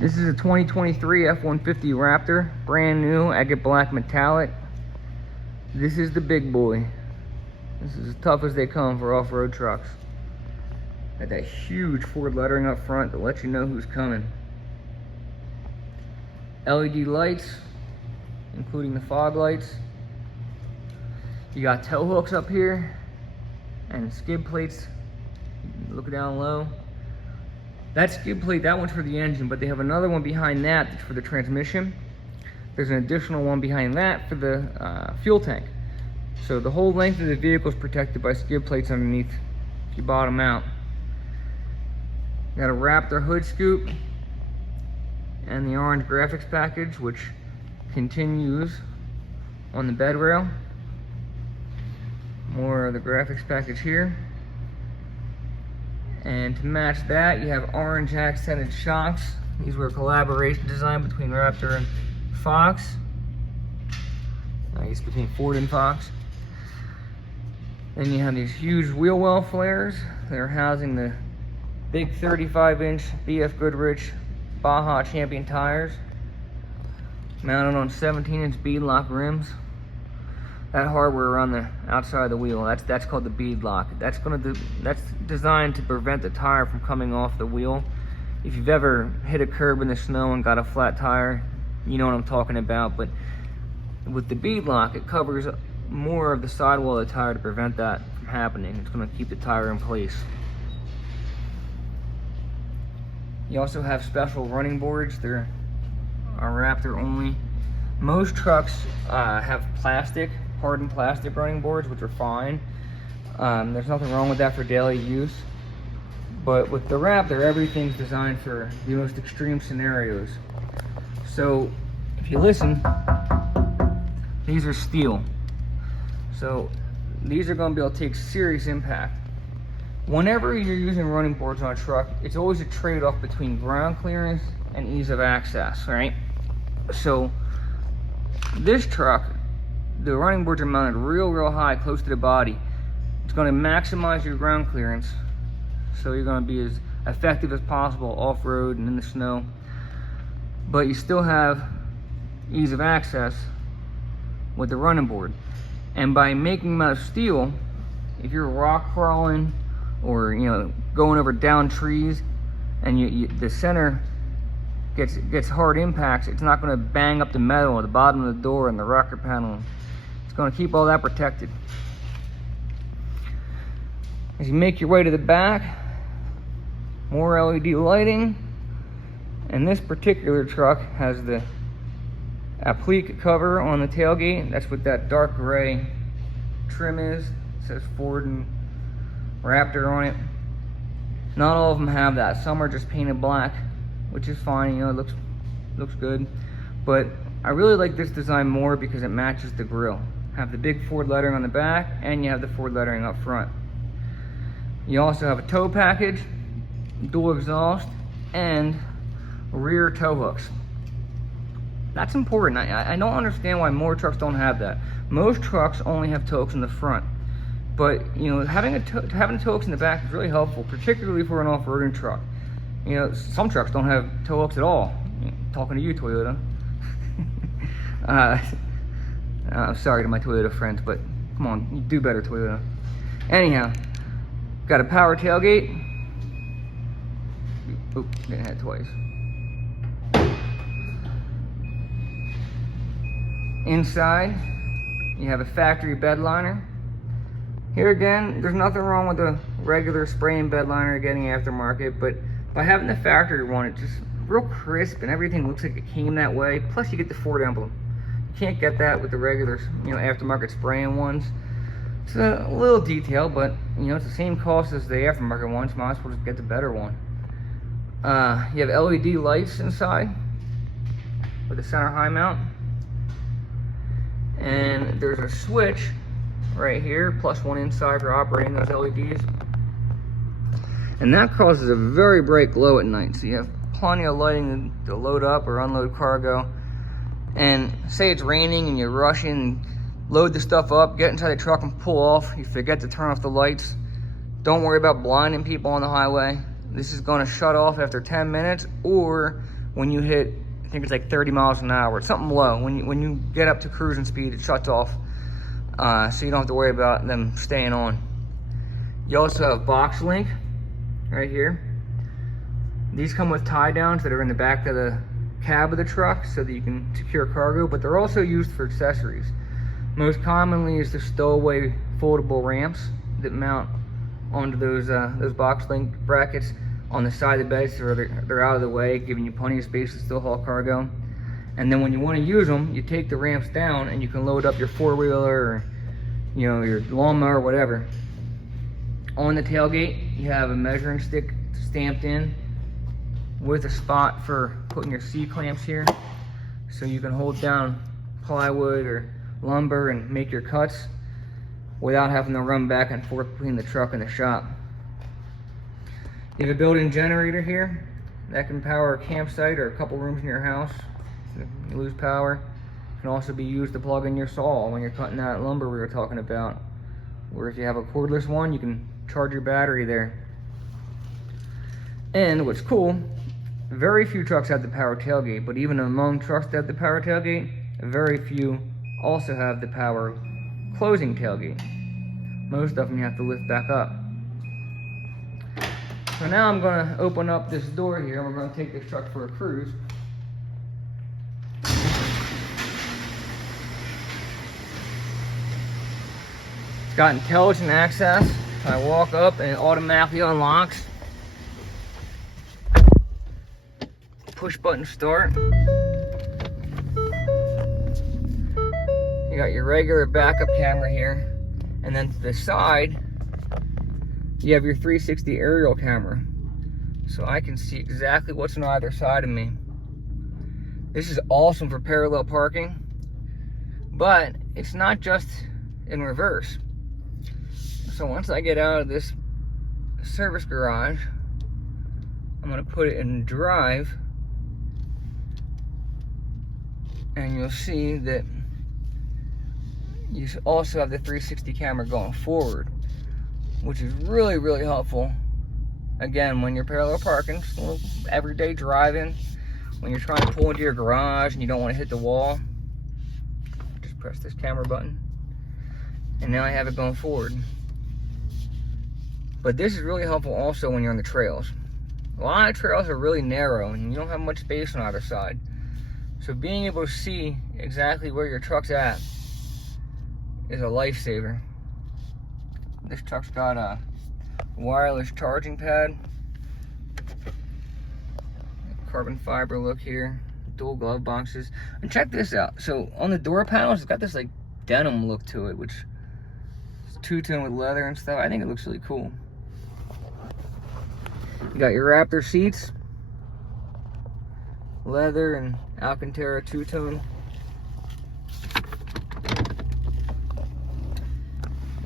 This is a 2023 F-150 Raptor, brand new, agate black metallic. This is the big boy. This is as tough as they come for off-road trucks. Got that huge Ford lettering up front to let you know who's coming. LED lights, including the fog lights. You got tow hooks up here and skid plates. Look down low. That skid plate, that one's for the engine, but they have another one behind that that's for the transmission. There's an additional one behind that for the fuel tank. So the whole length of the vehicle is protected by skid plates underneath if you bottom out. Got a Raptor hood scoop and the orange graphics package, which continues on the bed rail. More of the graphics package here. And to match that, you have orange accented shocks. These were a collaboration design between Raptor and Fox. I guess between Ford and Fox. Then you have these huge wheel well flares. They're housing the big 35-inch BF Goodrich Baja Champion tires, mounted on 17-inch beadlock rims. That hardware around the outside of the wheel, that's called the bead lock. That's designed to prevent the tire from coming off the wheel. If you've ever hit a curb in the snow and got a flat tire, you know what I'm talking about. But with the bead lock, it covers more of the sidewall of the tire to prevent that from happening. It's going to keep the tire in place. You also have special running boards. They're Raptor only. Most trucks have plastic, hardened plastic running boards, which are fine. There's nothing wrong with that for daily use. But with the Raptor, everything's designed for the most extreme scenarios. So if you listen, these are steel. So these are going to be able to take serious impact. Whenever you're using running boards on a truck, it's always a trade-off between ground clearance and ease of access, right? So this truck, the running boards are mounted real high, close to the body. It's going to maximize your ground clearance, so you're going to be as effective as possible off-road and in the snow. But you still have ease of access with the running board. And by making them out of steel, if you're rock crawling or going over down trees and the center gets hard impacts, it's not going to bang up the metal at the bottom of the door and the rocker panel. It's going to keep all that protected. As you make your way to the back, more LED lighting, and this particular truck has the applique cover on the tailgate. That's what that dark gray trim is. It says Ford and Raptor on it. Not all of them have that. Some are just painted black, which is fine. It looks good. But I really like this design more because it matches the grille. Have the big Ford lettering on the back, and you have the Ford lettering up front. You also have a tow package, dual exhaust, and rear tow hooks. That's important. I don't understand why more trucks don't have that. Most trucks only have tow hooks in the front. But having tow hooks in the back is really helpful, particularly for an off-roading truck. Some trucks don't have tow hooks at all. Talking to you, Toyota. I'm sorry to my Toyota friends, but come on, you do better, Toyota. Anyhow, got a power tailgate. Oop, didn't hit twice. Inside, you have a factory bed liner. Here again, there's nothing wrong with a regular spray and bed liner getting aftermarket, but by having the factory one, it's just real crisp and everything looks like it came that way. Plus you get the Ford emblem. You can't get that with the regular, aftermarket spraying ones. It's a little detail, but it's the same cost as the aftermarket ones. Might as well just get the better one. You have LED lights inside with a center high mount. And there's a switch right here, +1 inside for operating those LEDs. And that causes a very bright glow at night. So you have plenty of lighting to load up or unload cargo. And say it's raining and you're rushing, load the stuff up, get inside the truck and pull off. You forget to turn off the lights. Don't worry about blinding people on the highway. This is going to shut off after 10 minutes, or when you hit, I think it's like 30 miles an hour. It's something low. When you get up to cruising speed, it shuts off, so you don't have to worry about them staying on. You also have box link right here. These come with tie downs that are in the back of the cab of the truck so that you can secure cargo, but they're also used for accessories. Most commonly is the stowaway foldable ramps that mount onto those box link brackets on the side of the bed, so they're out of the way, giving you plenty of space to still haul cargo. And then when you want to use them, you take the ramps down and you can load up your four-wheeler or, you know, your lawnmower or whatever. On the tailgate, you have a measuring stick stamped in with a spot for putting your C-clamps here, so you can hold down plywood or lumber and make your cuts without having to run back and forth between the truck and the shop. You have a built-in generator here that can power a campsite or a couple rooms in your house. If you lose power, it can also be used to plug in your saw when you're cutting that lumber we were talking about. Or if you have a cordless one, you can charge your battery there. And what's cool, very few trucks have the power tailgate, but even among trucks that have the power tailgate, very few also have the power closing tailgate. Most of them you have to lift back up. So now I'm going to open up this door here and we're going to take this truck for a cruise. It's got intelligent access. I walk up and it automatically unlocks. Push button start. You got your regular backup camera here, and then to the side you have your 360 aerial camera, so I can see exactly what's on either side of me. This is awesome for parallel parking, but it's not just in reverse. So once I get out of this service garage, I'm going to put it in drive, and you'll see that you also have the 360 camera going forward, which is really, really helpful. Again, when you're parallel parking, everyday driving, when you're trying to pull into your garage and you don't want to hit the wall, just press this camera button, and now I have it going forward. But this is really helpful also when you're on the trails. A lot of trails are really narrow and you don't have much space on either side. So being able to see exactly where your truck's at is a lifesaver. This truck's got a wireless charging pad, carbon fiber look here, dual glove boxes, and check this out. So on the door panels, it's got this like denim look to it, which is two-tone with leather and stuff. I think it looks really cool. You got your Raptor seats, leather and Alcantara two-tone.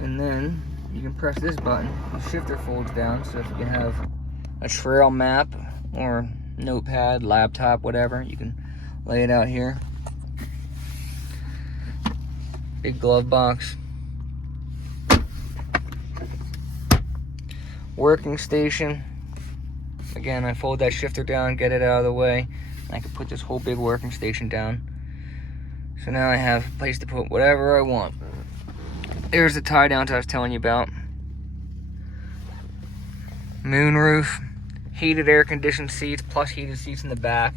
And then you can press this button, the shifter folds down, so if you can have a trail map or notepad, laptop, whatever, you can lay it out here. Big glove box. Working station. Again, I fold that shifter down, get it out of the way, and I can put this whole big working station down. So now I have a place to put whatever I want. There's the tie downs I was telling you about. Moonroof, heated air conditioned seats, plus heated seats in the back.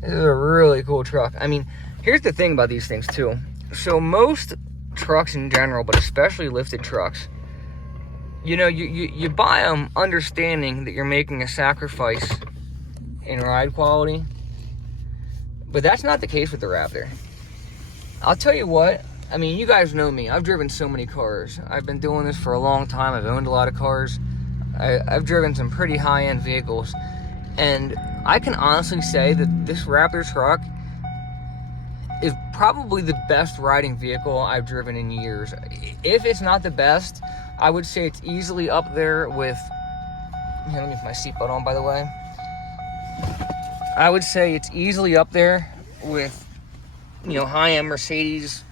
This is a really cool truck. I mean, here's the thing about these things too. So most trucks in general, but especially lifted trucks, you know, you buy them understanding that you're making a sacrifice in ride quality, but that's not the case with the Raptor. I'll tell you what, I mean, you guys know me. I've driven so many cars. I've been doing this for a long time. I've owned a lot of cars. I've driven some pretty high-end vehicles, and I can honestly say that this Raptor truck is probably the best riding vehicle I've driven in years. If it's not the best, I would say it's easily up there with, here, let me put my seatbelt on, by the way. I would say it's easily up there with, you know, high-end Mercedes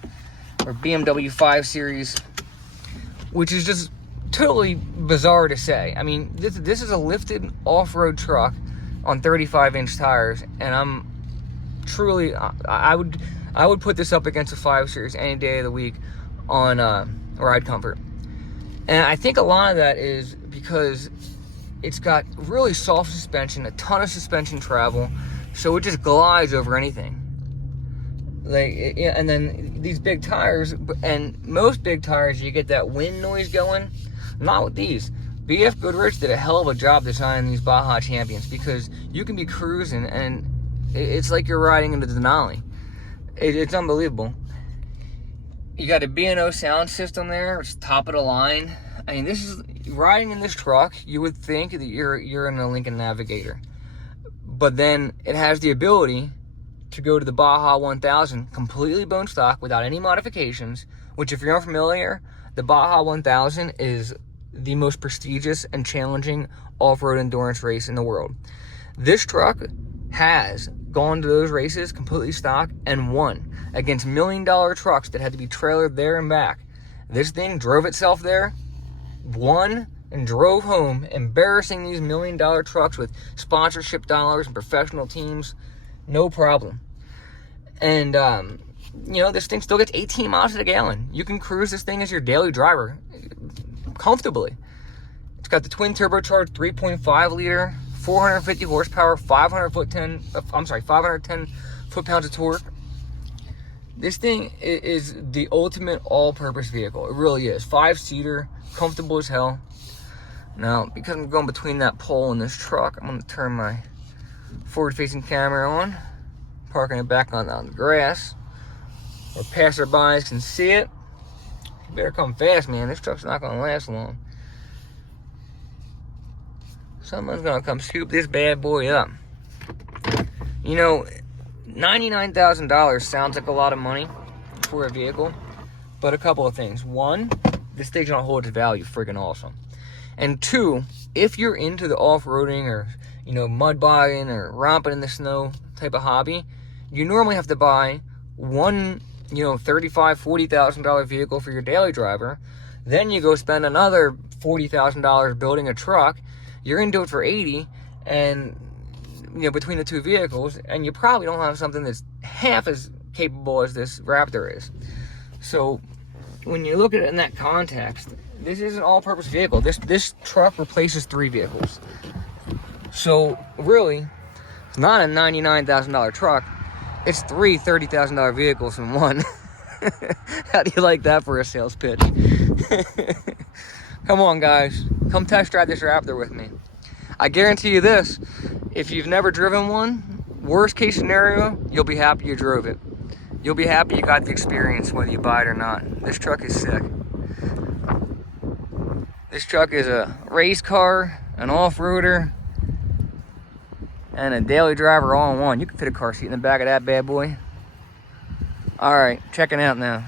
or BMW 5 Series, which is just totally bizarre to say. I mean, this is a lifted off-road truck on 35-inch tires, and I'm truly, I would put this up against a 5 Series any day of the week on ride comfort. And I think a lot of that is because it's got really soft suspension, a ton of suspension travel, so it just glides over anything. And then these big tires, and most big tires, you get that wind noise going. Not with these. BF Goodrich did a hell of a job designing these Baja Champions, because you can be cruising and it's like you're riding into Denali. It's unbelievable. You got a B&O sound system there, it's top of the line. I mean, this is, riding in this truck, you would think that you're in a Lincoln Navigator. But then it has the ability to go to the Baja 1000 completely bone stock without any modifications, which, if you're unfamiliar, the Baja 1000 is the most prestigious and challenging off-road endurance race in the world. This truck has gone to those races completely stock and won against $1 million trucks that had to be trailered there and back. This thing drove itself there, won, and drove home, embarrassing these $1 million trucks with sponsorship dollars and professional teams, no problem. And this thing still gets 18 miles to the gallon. You can cruise this thing as your daily driver comfortably. It's got the twin turbocharged 3.5 liter, 450 horsepower, 510 foot-pounds of torque. This thing is the ultimate all-purpose vehicle. It really is. 5-seater, comfortable as hell. Now, because I'm going between that pole and this truck, I'm going to turn my forward-facing camera on, parking it back on the grass, where passerbys can see it. You better come fast, man. This truck's not going to last long. Someone's going to come scoop this bad boy up. You know, $99,000 sounds like a lot of money for a vehicle, but a couple of things. One, this thing's going to hold its value freaking awesome. And two, if you're into the off-roading or, mud bogging or romping in the snow type of hobby, you normally have to buy one, $35,000, $40,000 vehicle for your daily driver. Then you go spend another $40,000 building a truck. You're going to do it for $80,000, and, between the two vehicles, and you probably don't have something that's half as capable as this Raptor is. So, when you look at it in that context, this is an all-purpose vehicle. This truck replaces 3 vehicles. So, really, it's not a $99,000 truck. It's 3 $30,000 vehicles in one. How do you like that for a sales pitch? Come on, guys. Come test drive this Raptor with me. I guarantee you this. If you've never driven one, worst case scenario, you'll be happy you drove it. You'll be happy you got the experience, whether you buy it or not. This truck is sick. This truck is a race car, an off-roader, and a daily driver all in one. You can fit a car seat in the back of that bad boy. All right, checking out now.